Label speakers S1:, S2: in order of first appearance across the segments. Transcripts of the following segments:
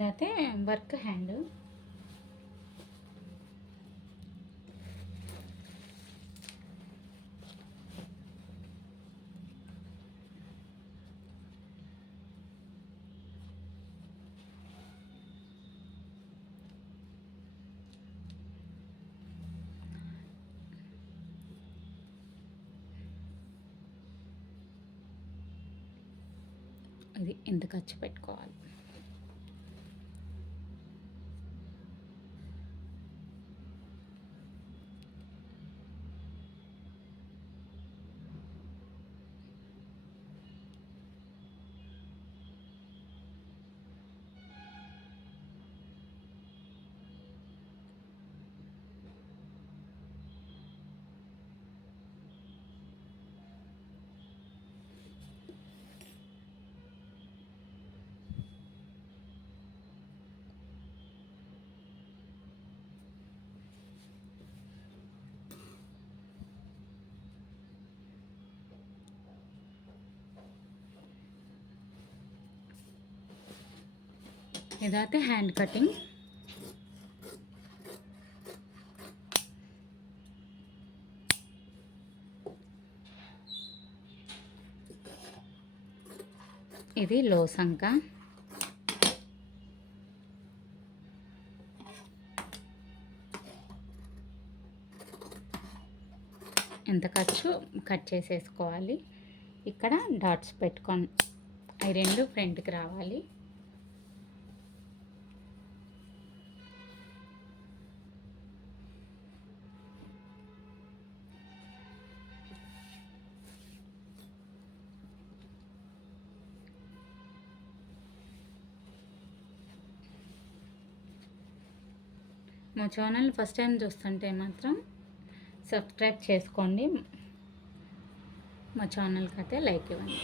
S1: ఇదైతే work hand. ఇది ఎంత ఖర్చు పెట్టుకోవాలి? ఇదైతే హ్యాండ్ కటింగ్. ఇది లోసంక. ఎంత ఖర్చు? కట్ చేసేసుకోవాలి. ఇక్కడ డాట్స్ పెట్టుకొని అవి రెండు ఫ్రంట్కి రావాలి. మా ఛానల్ ఫస్ట్ టైం చూస్తుంటే మాత్రం సబ్స్క్రైబ్ చేసుకోండి. మా ఛానల్కి అయితే లైక్ ఇవ్వండి.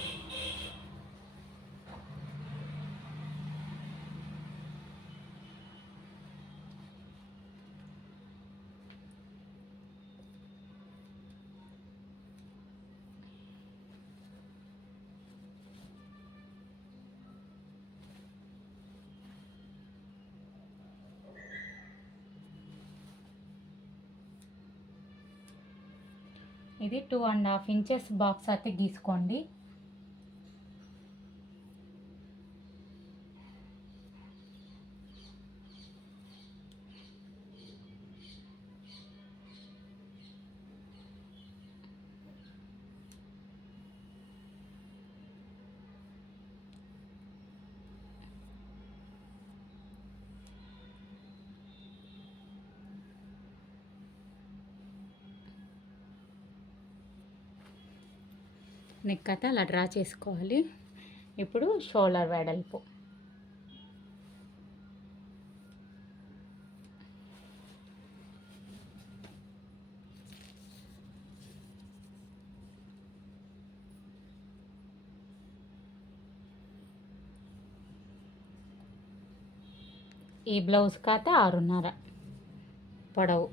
S1: ఇది two and half inches box అయితే గీసుకోండి. నెక్ అయితే అలా డ్రా చేసుకోవాలి. ఇప్పుడు షోల్డర్ వెడల్పు. ఈ బ్లౌజ్కి అయితే ఆరున్నర. పొడవు.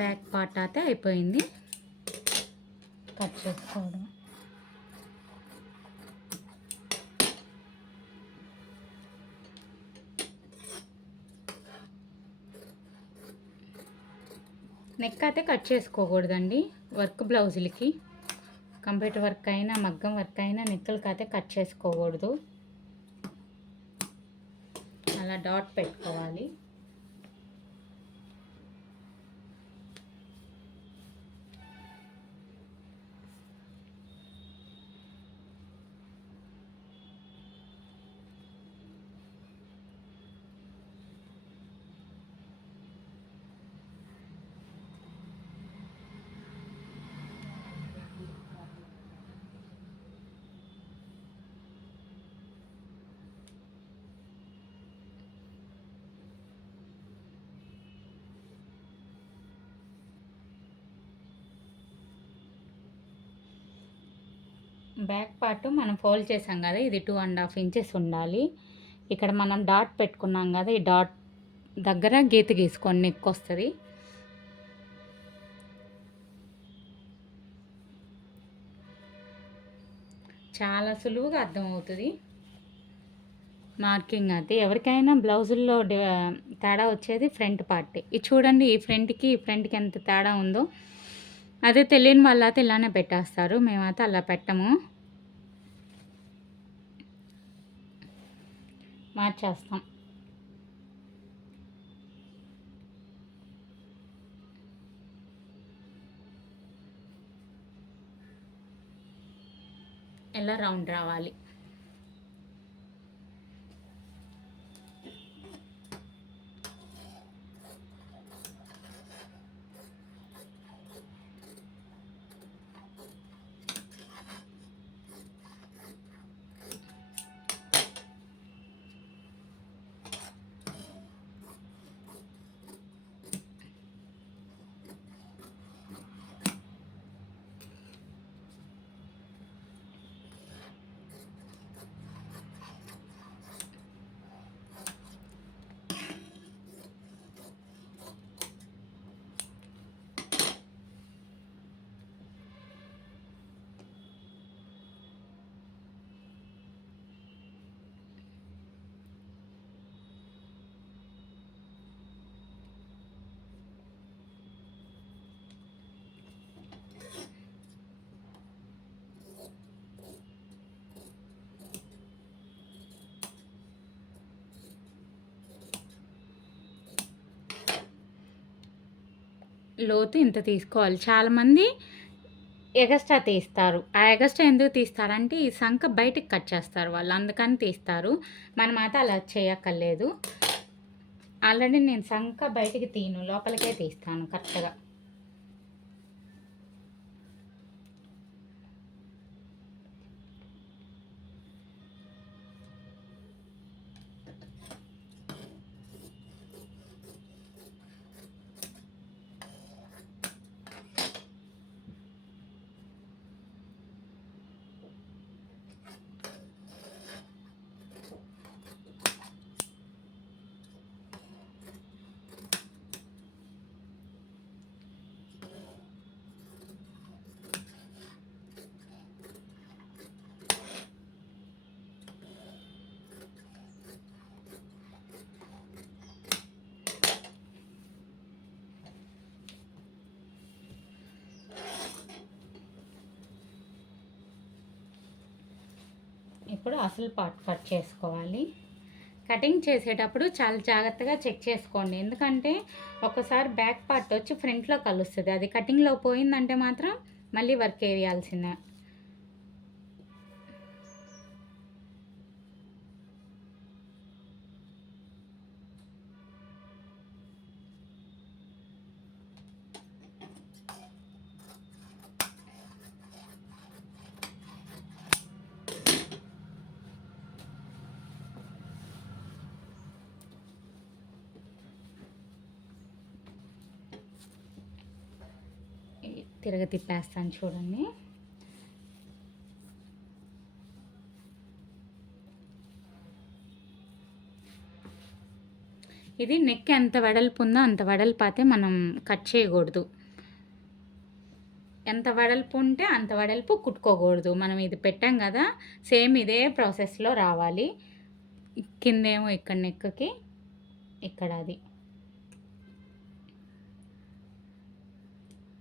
S1: బ్యాక్ పార్ట్ అయితే అయిపోయింది. కట్ చేసుకోవడం. నెక్ అయితే కట్ చేసుకోకూడదండి. వర్క్ బ్లౌజులకి. కంప్యూటర్ వర్క్ అయినా మగ్గం వర్క్ అయినా నెక్కులకి అయితే కట్ చేసుకోకూడదు. అలా డాట్ పెట్టుకోవాలి. బ్యాక్ పార్ట్ మనం ఫోల్డ్ చేసాం కదా ఇది టూ అండ్ హాఫ్ ఇంచెస్ ఉండాలి. ఇక్కడ మనం డాట్ పెట్టుకున్నాం కదా ఈ డాట్ దగ్గర గీత గీసుకొని నెక్ వస్తుంది. చాలా సులువుగా అర్థమవుతుంది. మార్కింగ్ అది ఎవరికైనా బ్లౌజుల్లో తేడా వచ్చేది ఫ్రంట్ పార్ట్ ఇది చూడండి ఈ ఫ్రంట్కి ఈ ఫ్రంట్కి ఎంత తేడా ఉందో. అదే తెలియని వాళ్ళైతే ఇలానే పెట్టేస్తారు మేమైతే అలా పెట్టము. మార్చేస్తాం. ఎలా రౌండ్ రావాలి? లోతు ఇంత తీసుకోవాలి. చాలామంది ఎగస్ట్రా తీస్తారు. ఆ ఎగస్ట్రా ఎందుకు తీస్తారంటే ఈ సంఖ బయటికి కట్ చేస్తారు వాళ్ళు. అందుకని తీస్తారు. మనమైతే అలా చేయక్కర్లేదు. ఆల్రెడీ నేను సంఖ బయటికి తీను లోపలికే తీస్తాను కరెక్ట్గా. ఇప్పుడు అసలు పార్ట్ కట్ చేసుకోవాలి. కటింగ్ చేసేటప్పుడు చాలా జాగ్రత్తగా చెక్ చేసుకోండి. ఎందుకంటే ఒకసారి బ్యాక్ పార్ట్ వచ్చి ఫ్రంట్లో కలుస్తుంది. అది కటింగ్లో పోయిందంటే మాత్రం మళ్ళీ వర్క్ వేయాల్సిందే తిరగ తిప్పేస్తాను చూడండి. ఇది నెక్ ఎంత వెడల్పు ఉందో అంత వెడల్పు అయితే మనం కట్ చేయకూడదు. ఎంత వెడల్పు ఉంటే అంత వెడల్పు కుట్టుకోకూడదు. మనం ఇది పెట్టాం కదా సేమ్ ఇదే ప్రాసెస్లో రావాలి. కిందేమో ఇక్కడ నెక్కి ఇక్కడ అది.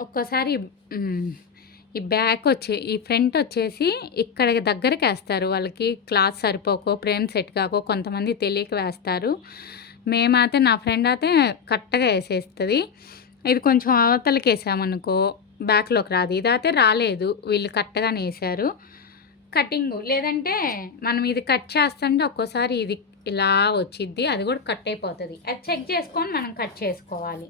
S1: ఒక్కోసారి ఈ బ్యాక్ వచ్చే ఈ ఫ్రంట్ వచ్చేసి ఇక్కడ దగ్గరికి వేస్తారు. వాళ్ళకి క్లాత్ సరిపోకో ఫ్రేమ్ సెట్ కాకో కొంతమంది తెలియక వేస్తారు. మేమైతే నా ఫ్రెండ్ అయితే కరెక్ట్గా వేసేస్తుంది. ఇది కొంచెం అవతలకి వేసామనుకో బ్యాక్లోకి రాదు. ఇదైతే రాలేదు. వీళ్ళు కరెక్ట్గానే వేసారు. కటింగ్ లేదంటే మనం ఇది కట్ చేస్తుంటే ఒక్కోసారి ఇది ఇలా వచ్చిద్ది అది కూడా కట్ అయిపోతుంది. అది చెక్ చేసుకొని మనం కట్ చేసుకోవాలి.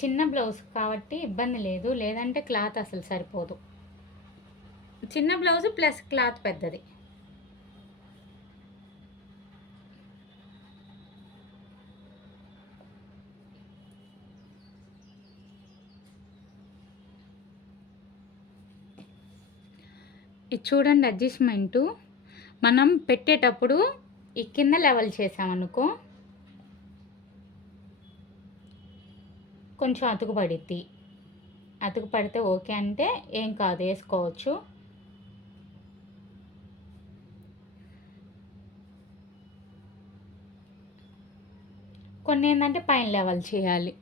S1: చిన్న బ్లౌజ్ కాబట్టి ఇబ్బంది లేదు. లేదంటే క్లాత్ అసలు సరిపోదు. చిన్న బ్లౌజ్ ప్లస్ క్లాత్ పెద్దది. ఇది చూడండి అడ్జస్ట్మెంటు. మనం పెట్టేటప్పుడు ఈ కింద లెవెల్ చేసామనుకో కొంచెం అతుకు పడిద్ది అతుకు పడితే ఓకే అంటే ఏం కాదు వేసుకోవచ్చు. కొన్ని ఏంటంటే పైన లెవెల్ చేయాలి.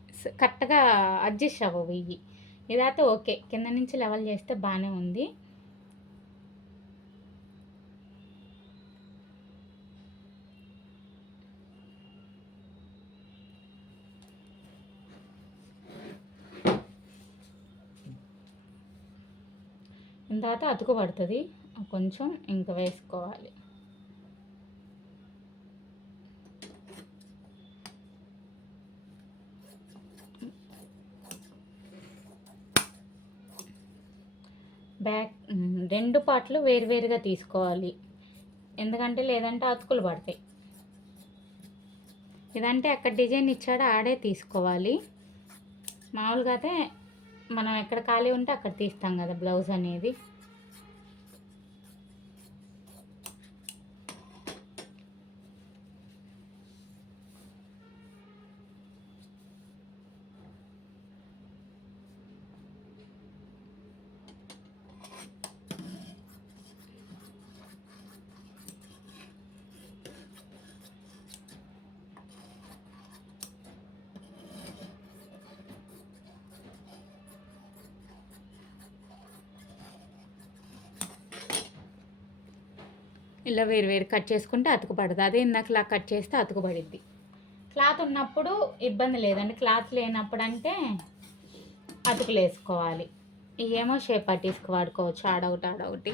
S1: కరెక్ట్గా అడ్జస్ట్ అవ్వవు ఇవి. ఇదైతే ఓకే. కింద నుంచి లెవెల్ చేస్తే బాగానే ఉంది. తర్వాత అతుకు పడుతుంది. కొంచెం ఇంకా వేసుకోవాలి. బ్యాక్ రెండు పాటలు వేరువేరుగా తీసుకోవాలి. ఎందుకంటే లేదంటే అతుకులు పడతాయి. ఇదంటే అక్కడ డిజైన్ ఇచ్చాడో ఆడే తీసుకోవాలి. మామూలుగా అయితే మనం ఎక్కడ ఖాళీ ఉంటే అక్కడ తీస్తాం కదా బ్లౌజ్ అనేది. ఇలా వేరు వేరు కట్ చేసుకుంటే అతుకుపడదు. అదే ఇందాక ఇలా కట్ చేస్తే అతుకుపడిద్ది. క్లాత్ ఉన్నప్పుడు ఇబ్బంది లేదండి. క్లాత్ లేనప్పుడు అంటే అతుకులు వేసుకోవాలి ఇవేమో షేప్ పట్టీస్కి వాడుకోవచ్చు. ఆడొకటి ఆడొకటి.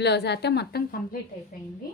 S1: బ్లౌజ్ అయితే మొత్తం కంప్లీట్ అయిపోయింది.